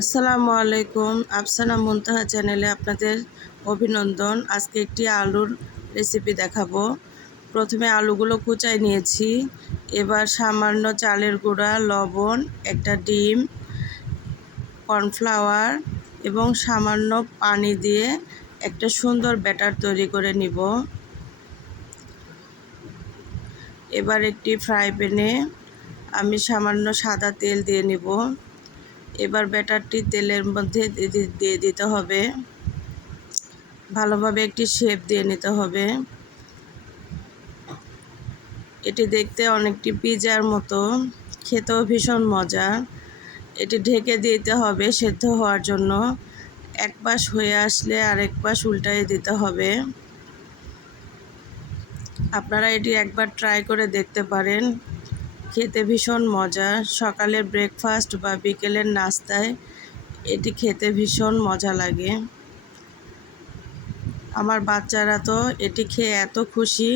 আসসালামু আলাইকুম। আফসানা মুনতাহা চ্যানেলে আপনাদের অভিনন্দন। আজকে একটি আলুর রেসিপি দেখাবো। প্রথমে আলুগুলো কুচাই নিয়েছি। এবার সামান্য চালের গুঁড়া, লবণ, একটা ডিম, কর্নফ্লাওয়ার এবং সামান্য পানি দিয়ে একটা সুন্দর ব্যাটার তৈরি করে নিব। এবার একটি ফ্রাই প্যানে আমি সামান্য সাদা তেল দিয়ে নিব। এবার ব্যাটারটি তেলের মধ্যে দিয়ে দিতে হবে। ভালোভাবে একটি শেপ দিয়ে নিতে হবে। এটি দেখতে অনেকটি পিৎজার মতো, খেতেও ভীষণ মজা। এটি ঢেকে দিতে হবে সেদ্ধ হওয়ার জন্য। এক পাশ হয়ে আসলে আরেক পাশ উল্টায়ে দিতে হবে। আপনারা এটি একবার ট্রাই করে দেখতে পারেন, খেতে ভীষণ মজা। সকালের ব্রেকফাস্ট বা বিকেলের নাস্তায় এটি খেতে ভীষণ মজা লাগে। আমার বাচ্চারা তো এটি খেয়ে এত খুশি,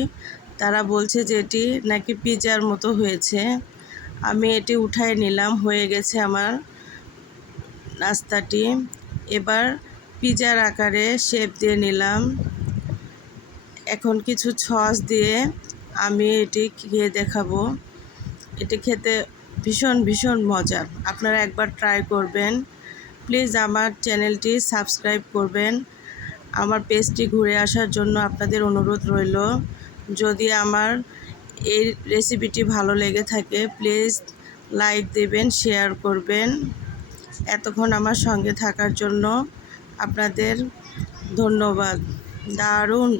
তারা বলছে যে এটি নাকি পিৎজার মতো হয়েছে। আমি এটি উঠায় নিলাম, হয়ে গেছে আমার নাস্তাটি। এবার পিৎজার আকারে শেপ দিয়ে নিলাম। এখন কিছু সস দিয়ে আমি এটি খেয়ে দেখাবো। এটি খেতে ভীষণ ভীষণ মজা। আপনারা একবার ট্রাই করবেন। প্লিজ আমার চ্যানেলটি সাবস্ক্রাইব করবেন। আমার পেজটি ঘুরে আসার জন্য আপনাদের অনুরোধ রইল। যদি আমার এই রেসিপিটি ভালো লেগে থাকে প্লিজ লাইক দেবেন, শেয়ার করবেন। এতক্ষণ আমার সঙ্গে থাকার জন্য আপনাদের ধন্যবাদ। দারুণ